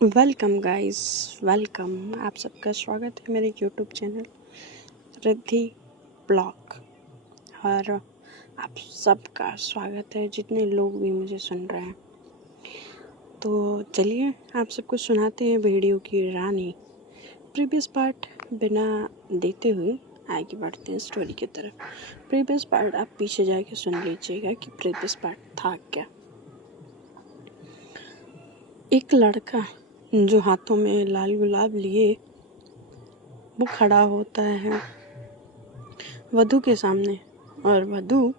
Welcome guys, welcome. आप सबका स्वागत है मेरे यूट्यूब चैनल रिद्धि ब्लॉग। और आप सबका स्वागत है जितने लोग भी मुझे सुन रहे हैं। तो चलिए आप सबको सुनाते हैं वीडियो की रानी। प्रीवियस पार्ट बिना देते हुए आगे बढ़ते हैं स्टोरी की तरफ। प्रीवियस पार्ट आप पीछे जाके सुन लीजिएगा कि प्रीवियस पार्ट था क्या। एक लड़का जो हाथों में लाल गुलाब लिए वो खड़ा होता है वधू के सामने, और वधू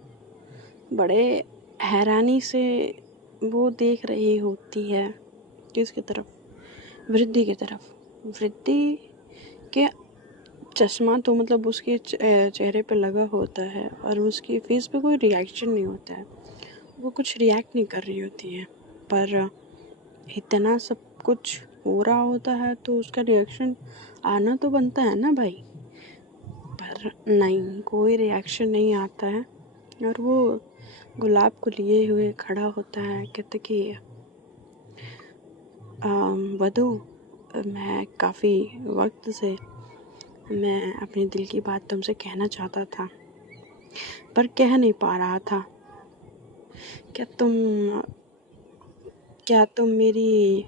बड़े हैरानी से वो देख रही होती है किसकी तरफ, वृद्धि की तरफ। वृद्धि के चश्मा तो मतलब उसके चेहरे पे लगा होता है और उसकी फेस पे कोई रिएक्शन नहीं होता है। वो कुछ रिएक्ट नहीं कर रही होती है, पर इतना सब कुछ हो रहा होता है तो उसका रिएक्शन आना तो बनता है ना भाई। पर नहीं, कोई रिएक्शन नहीं आता है और वो गुलाब को लिए हुए खड़ा होता है। कहते कि वधू, मैं काफ़ी वक्त से मैं अपने दिल की बात तुमसे कहना चाहता था पर कह नहीं पा रहा था। क्या तुम मेरी,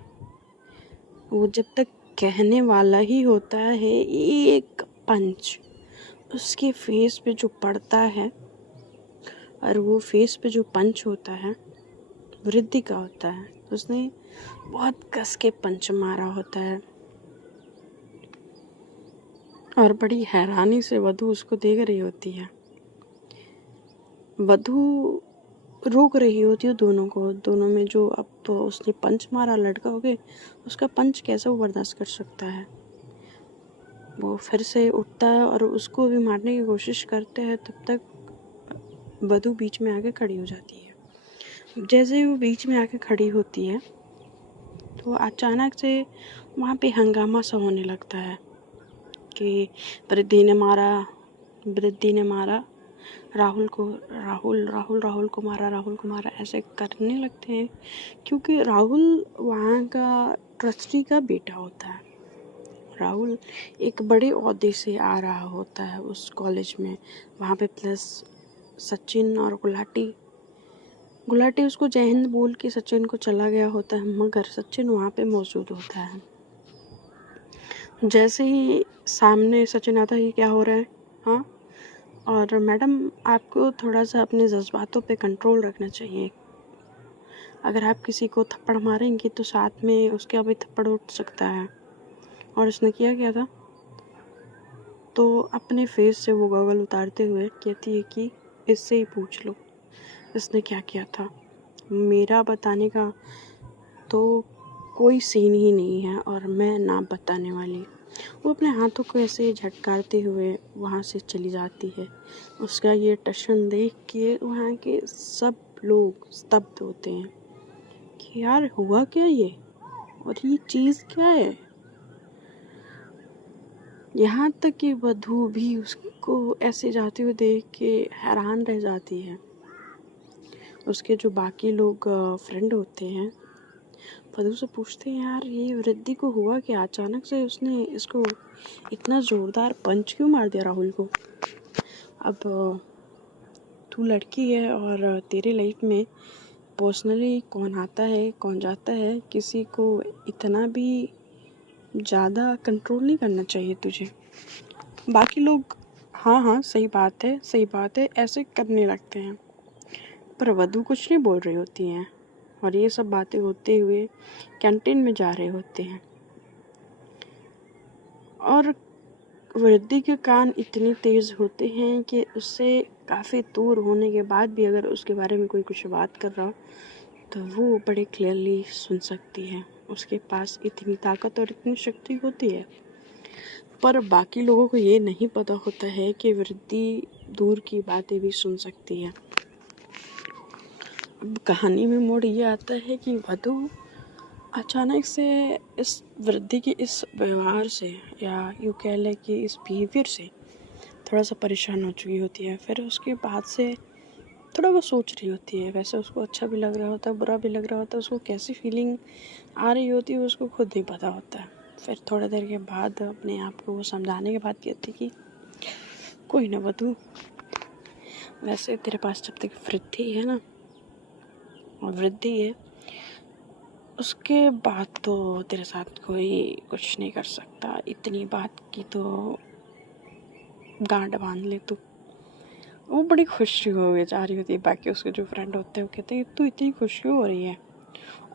वो जब तक कहने वाला ही होता है एक पंच उसके फेस पे जो पड़ता है, और वो फेस पे जो पंच होता है वृद्धि का होता है। उसने बहुत कस के पंच मारा होता है और बड़ी हैरानी से वधू उसको देख रही होती है। वधू रोक रही होती है दोनों में जो अब उसने पंच मारा लड़का हो गए, उसका पंच कैसे वो बर्दाश्त कर सकता है। वो फिर से उठता है और उसको भी मारने की कोशिश करते हैं। तब तक वधू बीच में आके खड़ी हो जाती है। जैसे ही वो बीच में आके खड़ी होती है तो अचानक से वहाँ पे हंगामा सा होने लगता है कि वृद्धि ने मारा राहुल को मारा ऐसे करने लगते हैं, क्योंकि राहुल वहाँ का ट्रस्टी का बेटा होता है। राहुल एक बड़े ओहदे से आ रहा होता है उस कॉलेज में। वहाँ पे प्लस सचिन और गुलाटी उसको जय हिंद बोल के सचिन को चला गया होता है, मगर सचिन वहाँ पे मौजूद होता है। जैसे ही सामने सचिन आता है, क्या हो रहा है, हाँ, और मैडम आपको थोड़ा सा अपने जज्बातों पे कंट्रोल रखना चाहिए। अगर आप किसी को थप्पड़ मारेंगे तो साथ में उसके भी थप्पड़ उठ सकता है। और उसने किया क्या था, तो अपने फेस से वो गॉगल उतारते हुए कहती है कि इससे ही पूछ लो इसने क्या किया था। मेरा बताने का तो कोई सीन ही नहीं है और मैं ना बताने वाली। वो अपने हाथों को ऐसे झटकारते हुए वहाँ से चली जाती है। उसका ये टशन देख के वहाँ के सब लोग स्तब्ध होते हैं कि यार हुआ क्या ये, और ये चीज़ क्या है। यहाँ तक कि वधू भी उसको ऐसे जाते हुए देख के हैरान रह जाती है। उसके जो बाकी लोग फ्रेंड होते हैं वधू से पूछते हैं, यार ये वृद्धि को हुआ क्या, अचानक से उसने इसको इतना ज़ोरदार पंच क्यों मार दिया राहुल को। अब तू लड़की है और तेरे लाइफ में पर्सनली कौन आता है कौन जाता है, किसी को इतना भी ज़्यादा कंट्रोल नहीं करना चाहिए तुझे। बाकी लोग हाँ सही बात है ऐसे करने लगते हैं, पर वधू कुछ नहीं बोल रही होती हैं। और ये सब बातें होते हुए कैंटीन में जा रहे होते हैं और वृद्धि के कान इतने तेज़ होते हैं कि उससे काफ़ी दूर होने के बाद भी अगर उसके बारे में कोई कुछ बात कर रहा तो वो बड़े क्लियरली सुन सकती है। उसके पास इतनी ताकत और इतनी शक्ति होती है। पर बाकी लोगों को ये नहीं पता होता है कि वृद्धि दूर की बातें भी सुन सकती है। अब कहानी में मोड़ ये आता है कि वधू अचानक से इस वृद्धि के इस व्यवहार से, या यूँ कह लें कि इस बिहेवियर से थोड़ा सा परेशान हो चुकी होती है। फिर उसके बाद से थोड़ा वो सोच रही होती है। वैसे उसको अच्छा भी लग रहा होता है, बुरा भी लग रहा होता है, उसको कैसी फीलिंग आ रही होती है उसको खुद नहीं पता होता है। फिर थोड़ी देर के बाद अपने आप को वो समझाने के बाद कहती कि कोई ना वधू, वैसे तेरे पास जब तक वृद्धि है ना, और वृद्धि है, उसके बाद तो तेरे साथ कोई कुछ नहीं कर सकता। इतनी बात की तो गांठ बांध ले तू। वो बड़ी खुशी हो जा रही होती है। बाकी उसके जो फ्रेंड होते हैं वो कहते हैं तू इतनी खुशी हो रही है।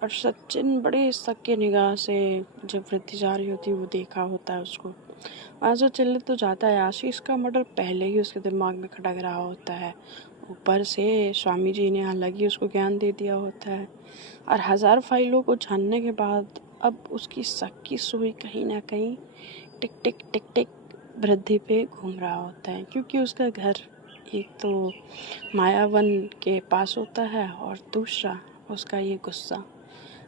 और सचिन बड़े शक की निगाह से जब वृद्धि जा रही होती है वो देखा होता है उसको। वहाँ से चले तो जाता है। आशीष का मर्डर पहले ही उसके दिमाग में खटक रहा होता है। ऊपर से स्वामी जी ने अलग ही उसको ज्ञान दे दिया होता है। और 1000 फाइलों को जानने के बाद अब उसकी शक की सुई कहीं ना कहीं टिक टिक टिक टिक वृद्धि पे घूम रहा होता है। क्योंकि उसका घर एक तो मायावन के पास होता है और दूसरा उसका ये गुस्सा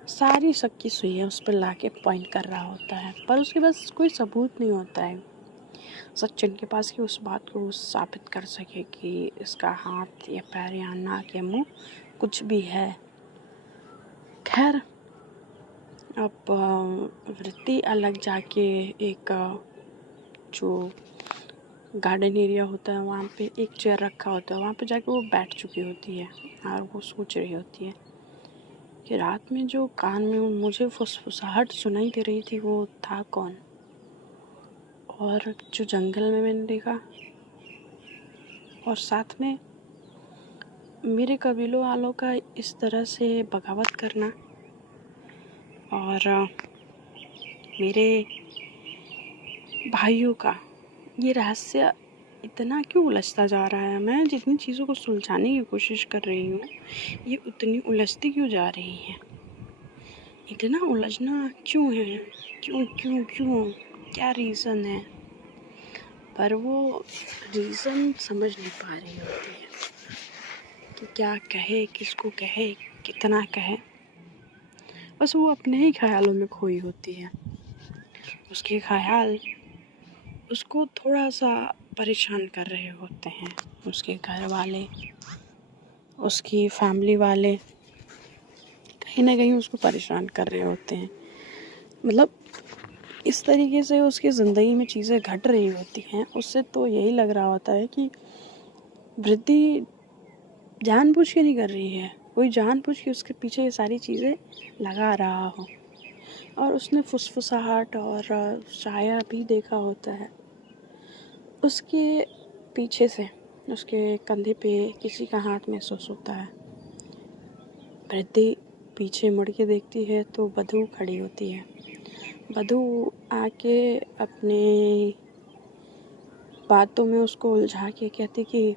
सारी शक की सुइयां उस पर लाके पॉइंट कर रहा होता है। पर उसके पास कोई सबूत नहीं होता है सचिन के पास कि उस बात को साबित कर सके कि इसका हाथ या पैर या नाक या मुंह कुछ भी है। खैर, अब वृत्ति अलग जाके एक जो गार्डन एरिया होता है वहाँ पे एक चेयर रखा होता है, वहाँ पे जाके वो बैठ चुकी होती है और वो सोच रही होती है कि रात में जो कान में मुझे फुसफुसाहट सुनाई दे रही थी वो था कौन, और जो जंगल में मैंने देखा, और साथ में मेरे कबीलों वालों का इस तरह से बगावत करना, और मेरे भाइयों का ये रहस्य इतना क्यों उलझता जा रहा है। मैं जितनी चीज़ों को सुलझाने की कोशिश कर रही हूँ ये उतनी उलझती क्यों जा रही है। इतना उलझना क्यों है, क्यों क्यों क्यों, क्या रीज़न है। पर वो रीज़न समझ नहीं पा रही होती है कि क्या कहे, किसको कहे, कितना कहे। बस वो अपने ही ख्यालों में खोई होती है। उसके ख्याल उसको थोड़ा सा परेशान कर रहे होते हैं। उसके घर वाले, उसकी फैमिली वाले कहीं ना कहीं उसको परेशान कर रहे होते हैं। मतलब इस तरीके से उसकी ज़िंदगी में चीज़ें घट रही होती हैं, उससे तो यही लग रहा होता है कि वृद्धि जानबूझ के नहीं कर रही है, कोई जानबूझ के उसके पीछे ये सारी चीज़ें लगा रहा हो। और उसने फुसफुसाहट और साया भी देखा होता है। उसके पीछे से उसके कंधे पे किसी का हाथ महसूस होता है। वृद्धि पीछे मुड़ के देखती है तो बधू खड़ी होती है। बधू आके अपने बातों में उसको उलझा के कहती कि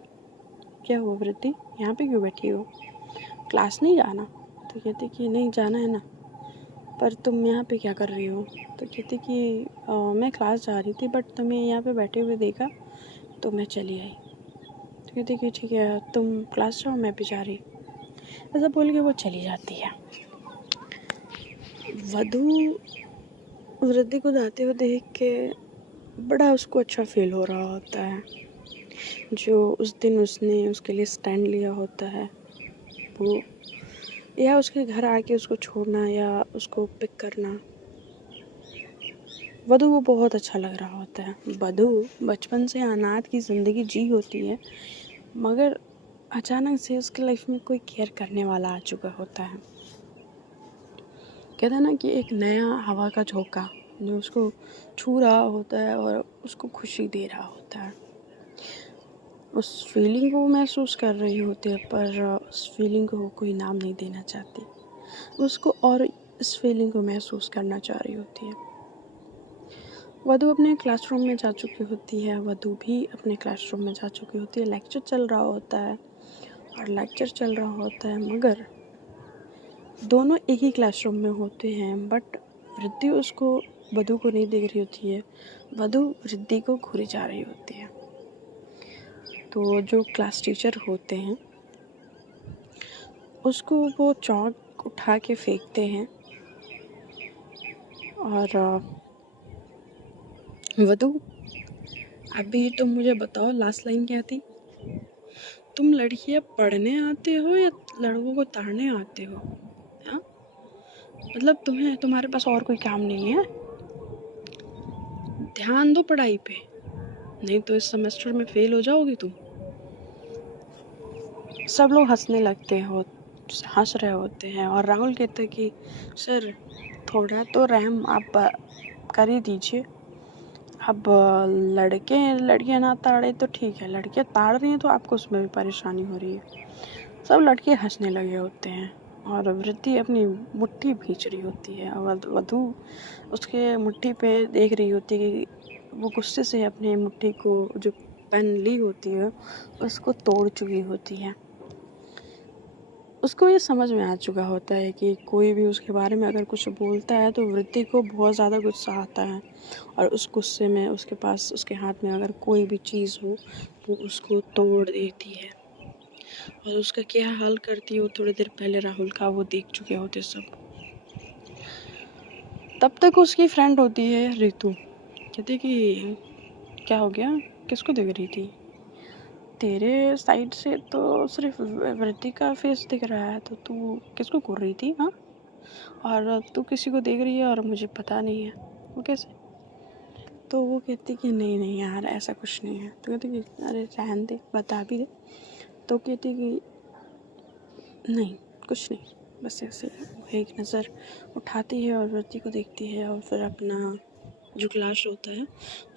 क्या हुआ वृद्धि, यहाँ पे क्यों बैठी हो, क्लास नहीं जाना। तो कहती कि नहीं जाना है ना, पर तुम यहाँ पे क्या कर रही हो। तो कहती कि मैं क्लास जा रही थी बट तुम्हें यहाँ पे बैठे हुए देखा तो मैं चली आई। तो कहती कि ठीक है तुम क्लास जाओ, मैं भी जा रही। ऐसा बोल के वो चली जाती है। वधू वृद्धि को जाते हुए देख के बड़ा उसको अच्छा फील हो रहा होता है। जो उस दिन उसने उसके लिए स्टैंड लिया होता है वो, या उसके घर आके उसको छोड़ना या उसको पिक करना, वधू को बहुत अच्छा लग रहा होता है। वधू बचपन से अनाथ की ज़िंदगी जी होती है, मगर अचानक से उसकी लाइफ में कोई केयर करने वाला आ चुका होता है। कहते हैं ना कि एक नया हवा का झोंका जो उसको छू रहा होता है और उसको खुशी दे रहा होता है। उस फीलिंग को महसूस कर रही होती है, पर उस फीलिंग को कोई नाम नहीं देना चाहती उसको, और इस फीलिंग को महसूस करना चाह रही होती है। वधू अपने क्लासरूम में जा चुकी होती है। वधू भी अपने क्लासरूम में जा चुकी होती है। लेक्चर चल रहा होता है और लेक्चर चल रहा होता है, मगर दोनों एक ही क्लासरूम में होते हैं। बट वृद्धि उसको वधू को नहीं देख रही होती है, वधू वृद्धि को घूरी जा रही होती है। तो जो क्लास टीचर होते हैं उसको वो चौक उठा के फेंकते हैं और वधू अभी तुम मुझे बताओ लास्ट लाइन क्या थी। तुम लड़कियां पढ़ने आते हो या लड़कों को ताड़ने आते हो? हाँ, मतलब तुम्हारे पास और कोई काम नहीं है? ध्यान दो पढ़ाई पे, नहीं तो इस सेमेस्टर में फेल हो जाओगी तुम। सब लोग हंसने लगते हो, हंस रहे होते हैं, और राहुल कहते हैं कि सर थोड़ा तो रहम आप कर ही दीजिए। अब लड़कियां ना ताड़े तो ठीक है, लड़कियां ताड़ रही हैं तो आपको उसमें भी परेशानी हो रही है। सब लड़के हंसने लगे होते हैं और वृद्धि अपनी मुट्ठी भींच रही होती है और वधु उसके मुट्ठी पे देख रही होती है कि वो गुस्से से अपने मुट्ठी को जो पेन ली होती है उसको तोड़ चुकी होती है। उसको ये समझ में आ चुका होता है कि कोई भी उसके बारे में अगर कुछ बोलता है तो वृद्धि को बहुत ज़्यादा गुस्सा आता है, और उस गुस्से में उसके पास उसके हाथ में अगर कोई भी चीज़ हो वो उसको तोड़ देती है। और उसका क्या हाल करती है वो थोड़ी देर पहले राहुल का वो देख चुके होते सब। तब तक उसकी फ्रेंड होती है रितु, कहती कि क्या हो गया, किसको देख रही थी? तेरे साइड से तो सिर्फ वृद्धि का फेस दिख रहा है, तो तू किसको घूर रही थी? हाँ, और तू किसी को देख रही है और मुझे पता नहीं है, वो कैसे? तो वो कहती कि नहीं नहीं यार ऐसा कुछ नहीं है। तो कहती कि अरे रहन दे, बता भी दे। तो कहती कि नहीं कुछ नहीं, बस ऐसे वो एक नज़र उठाती है और वृद्धि को देखती है और फिर अपना जो क्लास होता है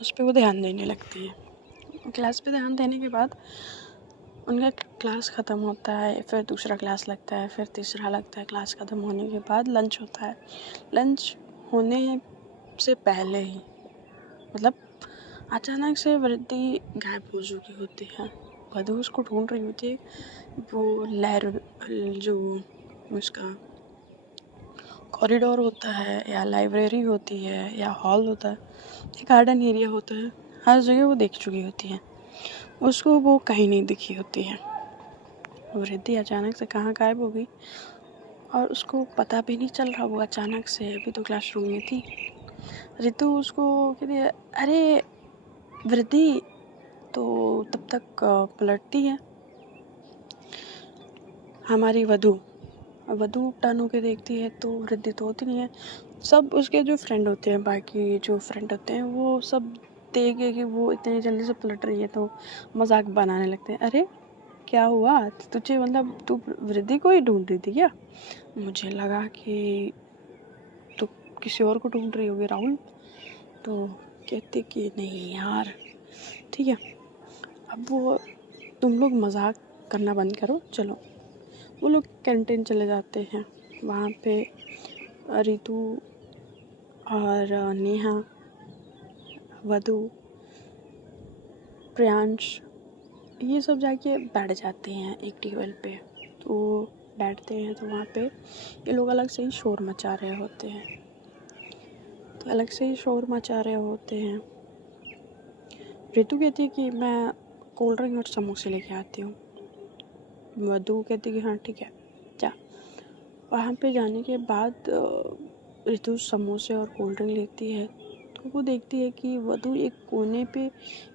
उस पर वो ध्यान देने लगती है। क्लास पे ध्यान देने के बाद उनका क्लास ख़त्म होता है, फिर दूसरा क्लास लगता है, फिर तीसरा लगता है। क्लास ख़त्म होने के बाद लंच होता है। लंच होने से पहले ही मतलब अचानक से वृद्धि गायब हो चुकी होती है। वधु उसको ढूंढ रही होती है। वो लहर जो उसका कॉरिडोर होता है या लाइब्रेरी होती है या हॉल होता है या गार्डन एरिया होता है, हर जगह वो देख चुकी होती है। उसको वो कहीं नहीं दिखी होती है। वृद्धि अचानक से कहाँ गायब हो गई और उसको पता भी नहीं चल रहा। वो अचानक से अभी तो क्लासरूम में थी। रितु उसको कहती है अरे वृद्धि, तो तब तक पलटती है हमारी वधु टर्न होके देखती है तो वृद्धि तो होती नहीं है। सब उसके जो फ्रेंड होते हैं, बाकी जो फ्रेंड होते हैं वो सब देखे कि वो इतनी जल्दी से पलट रही है तो मजाक बनाने लगते हैं। अरे क्या हुआ तुझे, मतलब तू वृद्धि को ही ढूंढ रही थी क्या? मुझे लगा कि तू किसी और को ढूंढ रही होगी राहुल। तो कहते कि नहीं यार ठीक है, अब वो तुम लोग मजाक करना बंद करो, चलो। वो लोग कैंटीन चले जाते हैं। वहाँ पे रितु और नेहा, वधु, प्रियांश ये सब जाके बैठ जाते हैं एक टेबल पे। तो बैठते हैं तो वहाँ पे ये लोग अलग से ही शोर मचा रहे होते हैं। तो अलग से ही शोर मचा रहे होते हैं। रितु कहती है कि मैं कोल्ड ड्रिंक और समोसे लेके आती हूँ। वधु कहती है कि हाँ ठीक है जा। वहाँ पे जाने के बाद रितु समोसे और कोल्ड ड्रिंक लेती है तो वो देखती है कि वधु एक कोने पे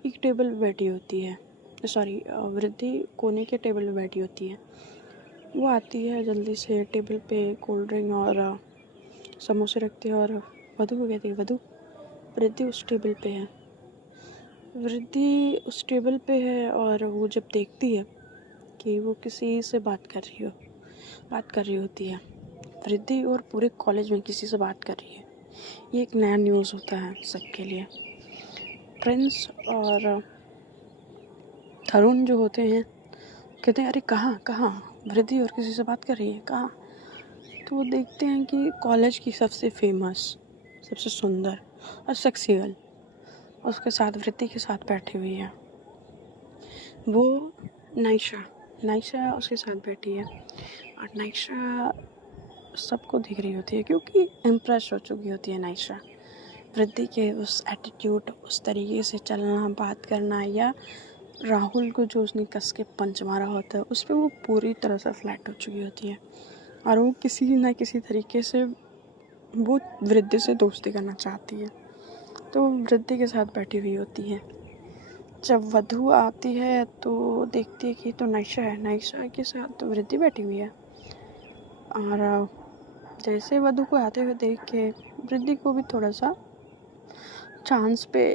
एक टेबल पे बैठी होती है। सॉरी, वृद्धि कोने के टेबल पे बैठी होती है। वो आती है जल्दी से टेबल पे कोल्ड ड्रिंक और समोसे रखती है और वधु को कहती है वधु वृद्धि उस टेबल पे है। वृद्धि उस टेबल पे है और वो जब देखती है कि वो किसी से बात कर रही होती है। वृद्धि और पूरे कॉलेज में किसी से बात कर रही है। ये एक नया न्यूज़ होता है सबके लिए। प्रिंस और तरुण जो होते हैं कहते हैं अरे कहाँ वृद्धि और किसी से बात कर रही है, कहाँ? तो वो देखते हैं कि कॉलेज की सबसे फेमस, सबसे सुंदर और सेक्सी गर्ल उसके साथ वृद्धि के साथ बैठी हुई है। वो नाइशा उसके साथ बैठी है और नाइशा सबको दिख रही होती है क्योंकि इम्प्रेस हो चुकी होती है नाइशा वृद्धि के उस एटीट्यूड, उस तरीके से चलना, बात करना, या राहुल को जो उसने कस के पंच मारा होता है उस पर वो पूरी तरह से फ्लैट हो चुकी होती है और वो किसी ना किसी तरीके से वो वृद्धि से दोस्ती करना चाहती है। तो वृद्धि के साथ बैठी हुई होती है। जब वधू आती है तो देखती है कि तो नायशा है। नायशा के साथ तो वृद्धि बैठी हुई है। और जैसे वधू को आते हुए देख के वृद्धि को भी थोड़ा सा चांस पे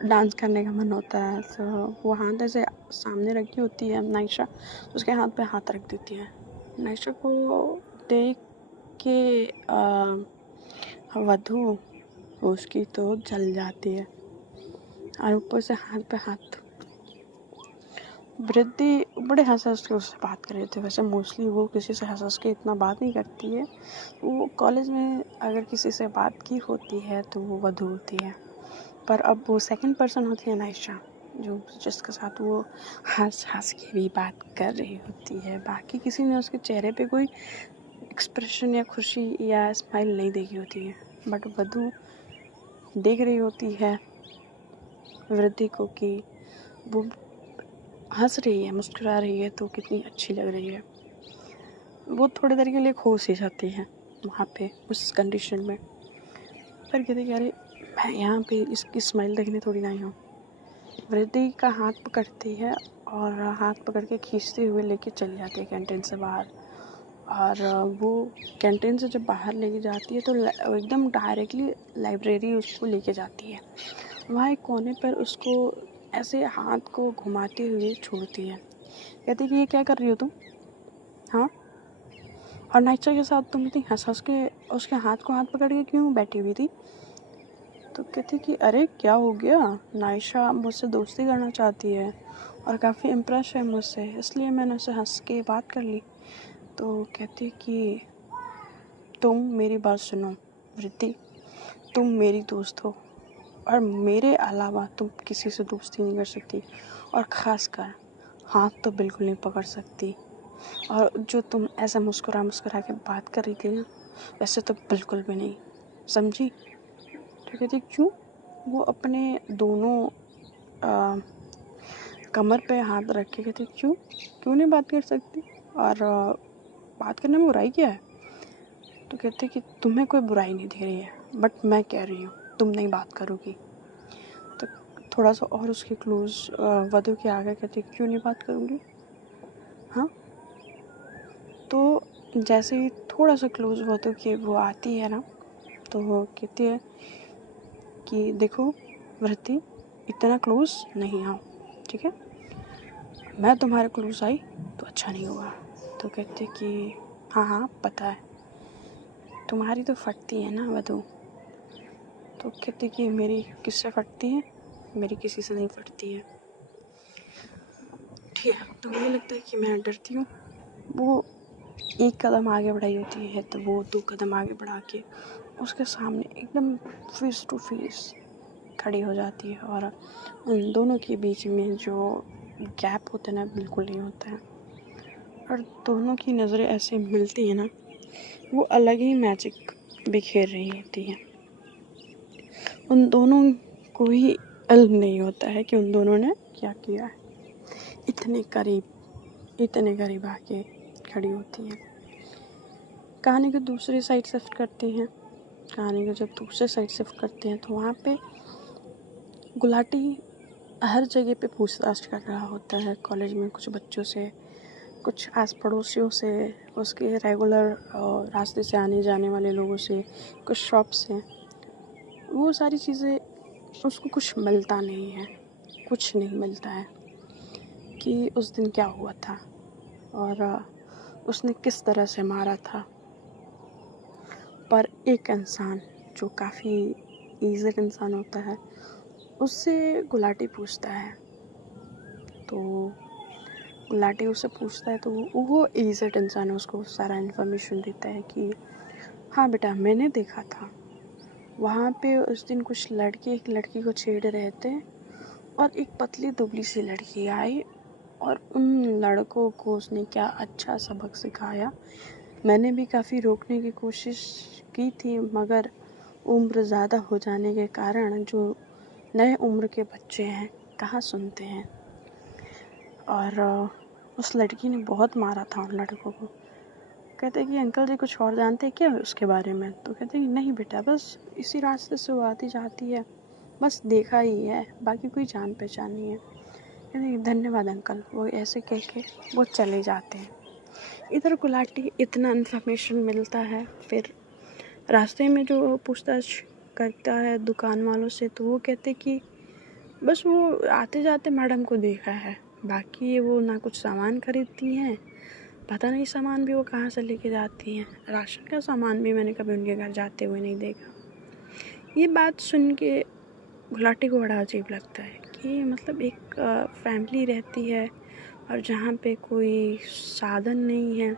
डांस करने का मन होता है। तो वो हाथ ऐसे सामने रखी होती है नायशा, तो उसके हाथ पे हाथ रख देती है। नायशा को देख के वधू उसकी तो जल जाती है और ऊपर से हाथ पे हाथ। वृद्धि बड़े हंस हंस के उससे बात कर रहे थे। वैसे मोस्टली वो किसी से हंस हंस के इतना बात नहीं करती है। वो कॉलेज में अगर किसी से बात की होती है तो वो वधू होती है, पर अब वो सेकंड पर्सन होती है नायशा, जो जिसके साथ वो हंस हंस के भी बात कर रही होती है। बाकी किसी ने उसके चेहरे पे कोई एक्सप्रेशन या खुशी या स्माइल नहीं देखी होती है, बट वधू देख रही होती है वृद्धि को कि वो हंस रही है, मुस्कुरा रही है, तो कितनी अच्छी लग रही है। वो थोड़ी देर के लिए खो सी जाती है वहाँ पे उस कंडीशन में। पर कहते कि अरे मैं यहाँ पे इसकी स्माइल देखने थोड़ी ना आई हूँ। वृद्धि का हाथ पकड़ती है और हाथ पकड़ के खींचते हुए लेके चली जाती है कैंटीन से बाहर। और वो कैंटीन से जब बाहर लेके जाती है तो एकदम डायरेक्टली लाइब्रेरी उसको लेके जाती है। वहाँ एक कोने पर उसको ऐसे हाथ को घुमाते हुए छोड़ती है। कहती कि ये क्या कर रही हो तुम? हाँ, और नायशा के साथ तुम इतनी हंस हंस के उसके हाथ को हाथ पकड़ के क्यों बैठी हुई थी? तो कहती कि अरे क्या हो गया, नायशा मुझसे दोस्ती करना चाहती है और काफ़ी इम्प्रेस है मुझसे, इसलिए मैंने उसे हंस के बात कर ली। तो कहती कि तुम मेरी बात सुनो वृद्धि, तुम मेरी दोस्त हो और मेरे अलावा तुम किसी से दोस्ती नहीं कर सकती, और ख़ासकर हाथ तो बिल्कुल नहीं पकड़ सकती। और जो तुम ऐसा मुस्कुरा मुस्कुरा के बात कर रही थी ना, वैसे तो बिल्कुल भी नहीं, समझी? तो कहती क्यों? वो अपने दोनों कमर पे हाथ रख के कहती क्यों क्यों नहीं बात कर सकती, और बात करने में बुराई क्या है? तो कहते कि तुम्हें कोई बुराई नहीं दिख रही है, बट मैं कह रही हूँ तुम नहीं बात करोगी। तो थोड़ा सा और उसके क्लोज वधू के आगे कहती क्यों नहीं बात करूँगी? हाँ, तो जैसे ही थोड़ा सा क्लोज वधू के वो आती है ना, तो वो कहती है कि देखो वृद्धि, इतना क्लोज नहीं आओ, ठीक है? मैं तुम्हारे क्लोज आई तो अच्छा नहीं होगा। तो कहते कि हाँ हाँ पता है, तुम्हारी तो फटती है ना वधू। तो कहते कि मेरी किससे फटती है? मेरी किसी से नहीं फटती है। ठीक है, तो मुझे लगता है कि मैं डरती हूँ। वो एक कदम आगे बढ़ाई होती है तो वो 2 कदम आगे बढ़ा के उसके सामने एकदम फेस टू फेस खड़ी हो जाती है, और उन दोनों के बीच में जो गैप होता है ना, बिल्कुल नहीं होता है। और दोनों की नज़रें ऐसे मिलती हैं ना, वो अलग ही मैजिक बिखेर रही होती है। उन दोनों को ही इल्म नहीं होता है कि उन दोनों ने क्या किया है। इतने करीब आके खड़ी होती हैं। कहानी को दूसरी साइड शिफ्ट करते हैं। कहानी को जब दूसरे साइड शिफ्ट करते हैं तो वहाँ पे गुलाटी हर जगह पे पूछताछ कर रहा होता है कॉलेज में, कुछ बच्चों से, कुछ आस पड़ोसियों से, उसके रेगुलर रास्ते से आने जाने वाले लोगों से, कुछ शॉप से। वो सारी चीज़ें उसको कुछ मिलता नहीं है, कुछ नहीं मिलता है कि उस दिन क्या हुआ था और उसने किस तरह से मारा था। पर एक इंसान जो काफ़ी ईज़ी इंसान होता है, उससे गुलाटी पूछता है। तो गुलाटी उससे पूछता है तो वो ईज़ी इंसान है, उसको सारा इन्फॉर्मेशन देता है कि हाँ बेटा, मैंने देखा था वहाँ पे उस दिन कुछ लड़के एक लड़की को छेड़ रहे थे और एक पतली दुबली सी लड़की आई और उन लड़कों को उसने क्या अच्छा सबक सिखाया। मैंने भी काफ़ी रोकने की कोशिश की थी, मगर उम्र ज़्यादा हो जाने के कारण जो नए उम्र के बच्चे हैं कहाँ सुनते हैं। और उस लड़की ने बहुत मारा था उन लड़कों को। कहते कि अंकल जी कुछ और जानते हैं क्या उसके बारे में? तो कहते कि नहीं बेटा, बस इसी रास्ते से वो आती जाती है, बस देखा ही है, बाकी कोई जान पहचान नहीं है। कहते हैं धन्यवाद अंकल, वो ऐसे कह के वो चले जाते हैं। इधर गुलाटी इतना इन्फॉर्मेशन मिलता है, फिर रास्ते में जो पूछताछ करता है दुकान वालों से, तो वो कहते कि बस वो आते जाते मैडम को देखा है, बाकी वो ना कुछ सामान खरीदती हैं, पता नहीं सामान भी वो कहाँ से लेके जाती हैं, राशन का सामान भी मैंने कभी उनके घर जाते हुए नहीं देखा। ये बात सुन के गुलाटी को बड़ा अजीब लगता है कि मतलब एक फैमिली रहती है और जहाँ पे कोई साधन नहीं है,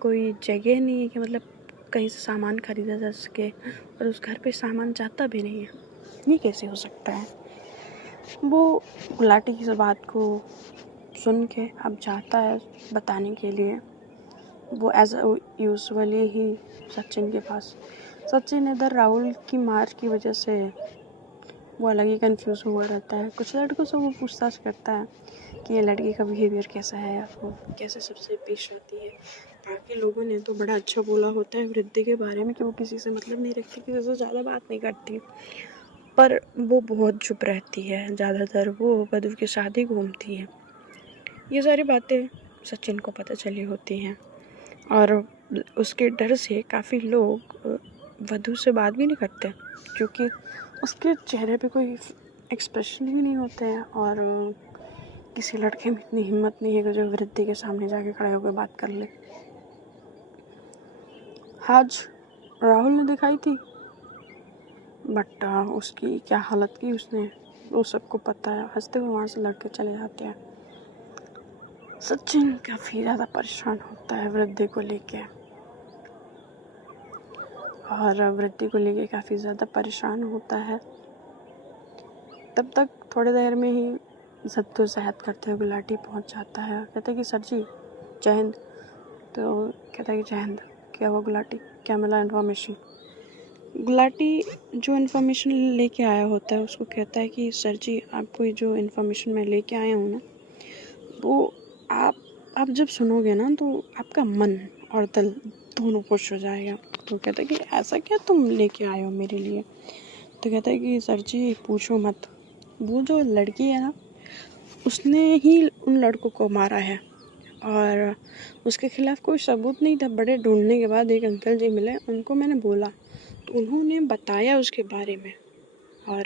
कोई जगह नहीं है कि मतलब कहीं से सामान खरीदा जा सके, और उस घर पे सामान जाता भी नहीं है, ये कैसे हो सकता है। वो गुलाटी की इस बात को सुन के अब जाता है बताने के लिए, वो एज यूजुअली ही सचिन के पास। सचिन इधर राहुल की मार की वजह से वो अलग ही कंफ्यूज हुआ रहता है। कुछ लड़कों से वो पूछताछ करता है कि ये लड़की का बिहेवियर कैसा है, वो कैसे सबसे पेश आती है। बाकी लोगों ने तो बड़ा अच्छा बोला होता है वृद्धि के बारे में कि वो किसी से मतलब नहीं रखती, किसी से ज़्यादा बात नहीं करती, पर वो बहुत चुप रहती है, ज़्यादातर वो वधु के साथ ही घूमती है। ये सारी बातें सचिन को पता चली होती हैं और उसके डर से काफ़ी लोग वधु से बात भी नहीं करते, क्योंकि उसके चेहरे पे कोई एक्सप्रेशन भी नहीं होते हैं और किसी लड़के में इतनी हिम्मत नहीं है कि जो वृद्धि के सामने जाके खड़े होकर बात कर ले। आज राहुल ने दिखाई थी, बट उसकी क्या हालत की उसने, वो सबको पता है। हंसते हुए वहाँ से लड़के चले जाते हैं। सचिन काफ़ी ज़्यादा परेशान होता है वृद्धि को लेके, और वृद्धि को लेके काफ़ी ज़्यादा परेशान होता है। तब तक थोड़ी देर में ही जद्दोजहद करते हुए गुलाटी पहुंच जाता है। कहता है कि सर जी जय हिंद। तो कहता है कि जय हिंद। क्या हुआ गुलाटी, क्या मिला इन्फॉर्मेशन। गुलाटी जो इन्फॉर्मेशन लेके आया होता है उसको कहता है कि सर जी आपको जो इन्फॉर्मेशन मैं लेके आया हूँ ना, वो आप जब सुनोगे ना तो आपका मन और दिल दोनों खुश हो जाएगा। तो कहता है कि ऐसा क्या तुम लेके आए हो मेरे लिए। तो कहता है कि सर जी पूछो मत, वो जो लड़की है ना उसने ही उन लड़कों को मारा है और उसके खिलाफ कोई सबूत नहीं था। बड़े ढूंढने के बाद एक अंकल जी मिले, उनको मैंने बोला तो उन्होंने बताया उसके बारे में, और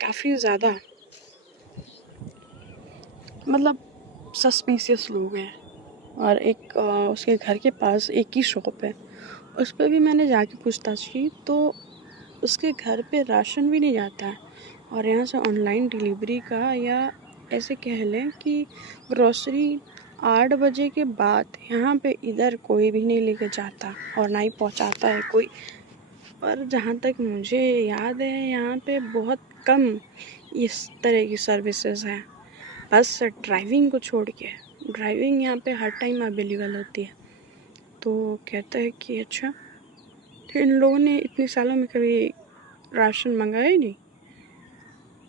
काफ़ी ज़्यादा मतलब सस्पिशियस लोग हैं। और एक उसके घर के पास एक ही शॉप है, उस पर भी मैंने जाके पूछताछ की तो उसके घर पे राशन भी नहीं जाता है, और यहाँ से ऑनलाइन डिलीवरी का या ऐसे कह लें कि ग्रोसरी 8 बजे के बाद यहाँ पे इधर कोई भी नहीं लेके जाता और ना ही पहुँचाता है कोई। और जहाँ तक मुझे याद है यहाँ पे बहुत कम इस तरह की सर्विसेज हैं, बस ड्राइविंग को छोड़ के। ड्राइविंग यहाँ पे हर टाइम अवेलेबल होती है। तो कहता है कि अच्छा, तो इन लोगों ने इतने सालों में कभी राशन मंगाया ही नहीं।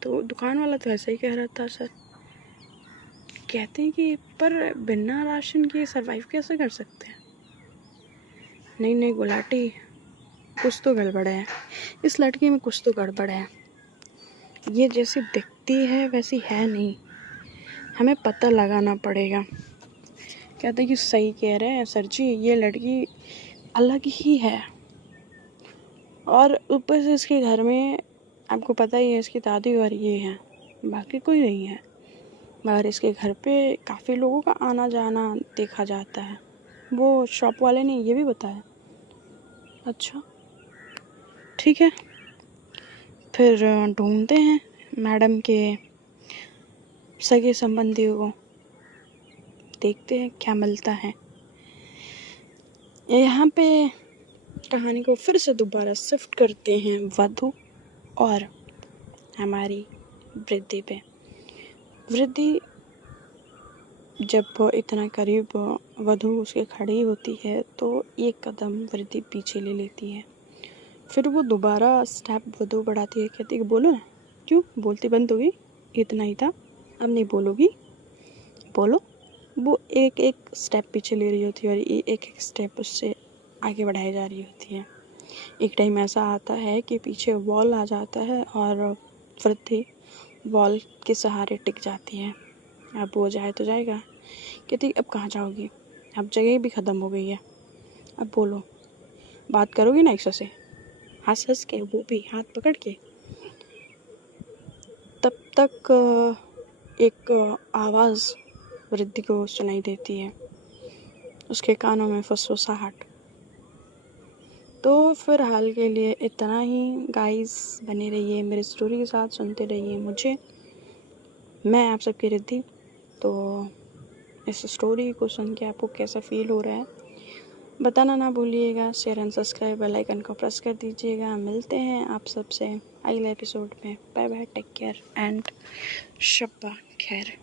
तो दुकान वाला तो ऐसा ही कह रहा था सर। कहते हैं कि पर बिना राशन के सरवाइव कैसे कर सकते हैं। नहीं गुलाटी, कुछ तो गड़बड़ है, इस लड़की में कुछ तो गड़बड़ है। ये जैसी दिखती है वैसी है नहीं, हमें पता लगाना पड़ेगा। कहते हैं कि सही कह रहे हैं सर जी, ये लड़की अलग ही है। और ऊपर से इसके घर में आपको पता ही है इसकी दादी और ये हैं, बाकी कोई नहीं है। मगर इसके घर पे काफ़ी लोगों का आना जाना देखा जाता है, वो शॉप वाले ने ये भी बताया। अच्छा ठीक है, फिर ढूंढते हैं मैडम के सगे संबंधियों को, देखते हैं क्या मिलता है। यहाँ पे कहानी को फिर से दोबारा शिफ्ट करते हैं वधु और हमारी वृद्धि पे। वृद्धि जब इतना करीब वधु उसके खड़ी होती है तो एक कदम वृद्धि पीछे ले लेती है। फिर वो दोबारा स्टेप वधु बढ़ाती है, कहती है कि बोलो ना, क्यों बोलती बंद हो गई, इतना ही था अब नहीं बोलोगी, बोलो। वो एक एक स्टेप पीछे ले रही होती है और एक एक स्टेप उससे आगे बढ़ाई जा रही होती है। एक टाइम ऐसा आता है कि पीछे वॉल आ जाता है और वृद्धि वॉल के सहारे टिक जाती है। अब वो जाए तो जाएगा। कहती अब कहाँ जाओगी, अब जगह भी ख़त्म हो गई है, अब बोलो बात करोगी ना एक्सो से, हंस हंस के, वो भी हाथ पकड़ के। तब तक एक आवाज़ वृद्धि को सुनाई देती है, उसके कानों में फुसफुसाहट। तो फिलहाल के लिए इतना ही गाइस, बने रहिए मेरी स्टोरी के साथ, सुनते रहिए मुझे, मैं आप सबकी रिद्धि। तो इस स्टोरी को सुन के आपको कैसा फील हो रहा है बताना ना भूलिएगा। Share and subscribe, bell icon को प्रेस कर दीजिएगा। मिलते हैं आप सबसे अगले एपिसोड में। Bye bye, take care and शब्बा खैर।